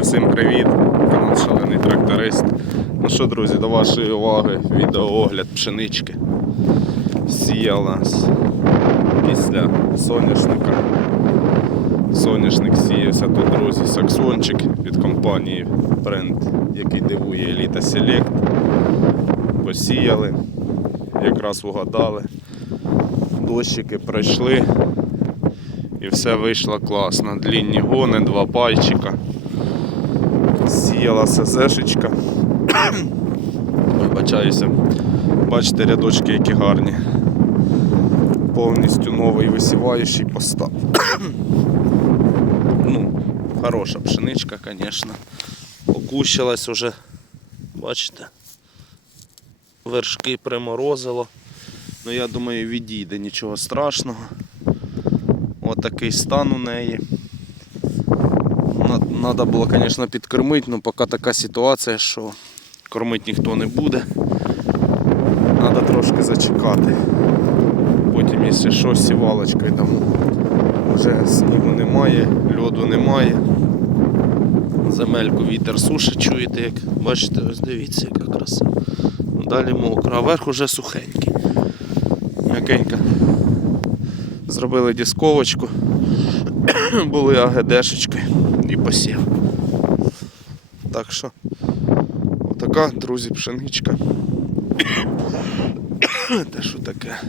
всім привіт! Канал Шалений Тракторист. Ну що, друзі, до вашої уваги відеоогляд пшенички. Сіяла після соняшника. Соняшник сіявся тут, друзі, саксончик від компанії бренд, який дивує Elite Select. Посіяли, якраз угадали. Дощики пройшли. І все вийшло класно. Длінні гони, два пальчика. Сіяла СЗшечка. Вибачаюся. Бачите, рядочки які гарні. Повністю новий висіваючий постав. ну, хороша пшеничка, звісно. Окущилась уже. Бачите? Вершки приморозило. Ну я думаю відійде нічого страшного. Отакий стан у неї. Треба було, звісно, підкормити, але поки така ситуація, що кормити ніхто не буде. Треба трошки зачекати. Потім, якщо що, сівалочкою там вже снігу немає, льоду немає. Земельку вітер сушить, чуєте, як бачите, ось дивіться, яка краса. Далі мокро, а верх уже сухенький. М'якенька. Зробили дисковочку, були АГДшечки і посів. Так що, отака, друзі, пшеничка. Те що таке.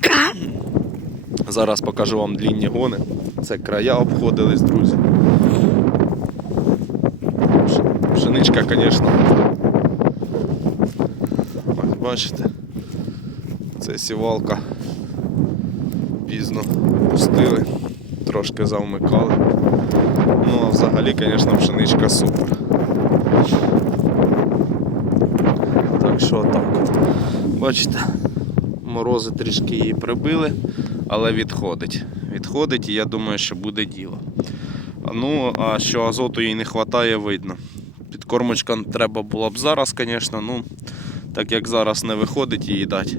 Зараз покажу вам длінні гони. Це края обходились, друзі. Пшеничка, звісно. Бачите, це сівалка пізно пустили, трошки завмикали. Ну а взагалі, звісно, пшеничка супер. Так що так. Бачите, морози трішки її прибили, але відходить. Відходить і я думаю, що буде діло. Ну, а що азоту їй не вистачає, видно. Підкормочка треба було б зараз, звісно, ну, так як зараз не виходить її дати,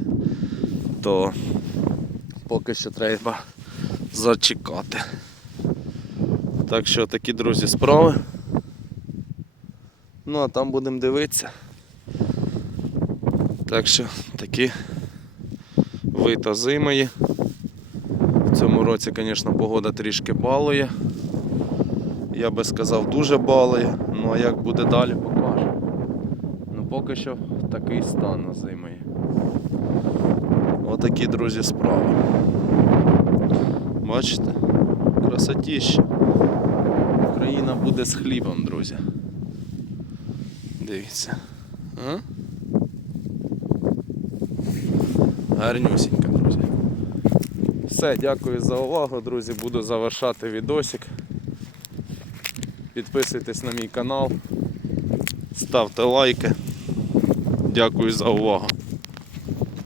то поки що треба зачекати. Так що такі, друзі, справи. Ну а там будемо дивитися. Так що такі вита зимої. В цьому році, звісно, погода трішки балує. Я би сказав, дуже балує. Ну а як буде далі, покажу. Ну поки що такий стан на. Отакі, друзі, справи. Бачите? Красотіще. Україна буде з хлібом, друзі. Дивіться. А? Гарнюсінька, друзі. Все, дякую за увагу, друзі. Буду завершати відосик. Підписуйтесь на мій канал, ставте лайки. Дякую за увагу.